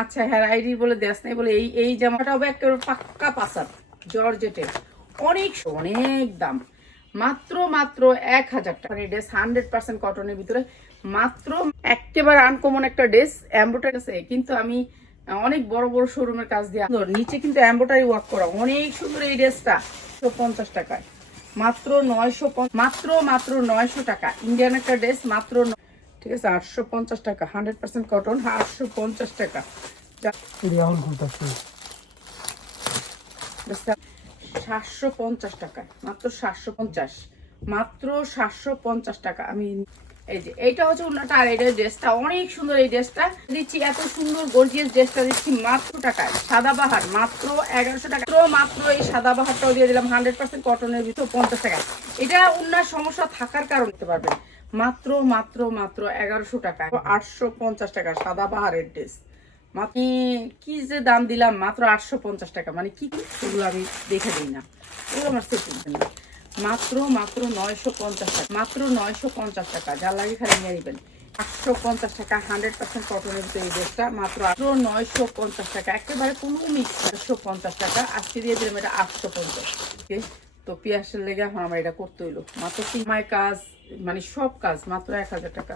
আচ্ছা হ্যাঁ আইডি বলে দেশ নাই, বলে এই এই জামাটা হবে পাক্কা পাসার জর্জেটের। অনেক অনেক দাম। মাত্র মাত্র এক হাজার টাকা। ড্রেস হান্ড্রেড পার্সেন্ট কটনের ভিতরে। মাত্র একেবারে আনকমন একটা ড্রেস এম্ব্রয়ডারি আছে। কিন্তু আমি, অনেক বড় বড় শোরুমের কাজ দিয়ে নিচে কিন্তু এম্ব্রয়ডারি ওয়ার্ক করা। অনেক সুন্দর এই ড্রেসটা পঞ্চাশ টাকায়। মাত্র নয়শো মাত্র মাত্র নয়শো টাকা। ইন্ডিয়ান একটা ড্রেস মাত্র ঠিক আছে আটশো পঞ্চাশ টাকা হান্ড্রেড পার্সেন্ট কটন আটশো পঞ্চাশ টাকা। খুলতেছি সাতশো পঞ্চাশ টাকা মাত্র সাতশো পঞ্চাশ। মাত্র সাতশো পঞ্চাশ টাকা আমি এই যে, এইটা হচ্ছে উন্নটা আর ড্রেসটা, অনেক সুন্দর এই ড্রেসটা। দিচ্ছি এত সুন্দর ড্রেসটা দিচ্ছি মাত্র টাকায় সাদাবাহার মাত্র এগারোশো টাকা। মাত্র এই সাদাবাহারটাও দিয়ে দিলাম হান্ড্রেড পার্সেন্ট কটনের পঞ্চাশ এটা উন্নার সমস্যা থাকার কারণ দিতে পারবেন। মাত্র মাত্র মাত্র এগারোশো টাকা। আটশো পঞ্চাশ টাকা সাদাবাহারের ড্রেস। মাত্র, কি যে দাম দিলাম, মাত্র আটশো পঞ্চাশ টাকা। মানে কি? এগুলো আমি দেখে দিই না। এগুলো আমার সেট মাত্র মাত্র নয়শো পঞ্চাশ টাকা, মাত্র নয়শো পঞ্চাশ টাকা। যা লাগে খালি নিয়ে নেবেন। আটশো পঞ্চাশ টাকা হান্ড্রেড পার্সেন্ট কটনের এই ড্রেসটা মাত্র আটশো নয়শো পঞ্চাশ টাকা। একেবারে কোনো মিক্স একশো পঞ্চাশ টাকা, আজকে দিয়ে দিলাম এটা আটশো পঞ্চাশ। তো পিয়াসের লেগে এখন আমার এটা করতে হইল। মাত্র মায় কাজ মানে সব কাজ, মাত্র এক হাজার টাকা।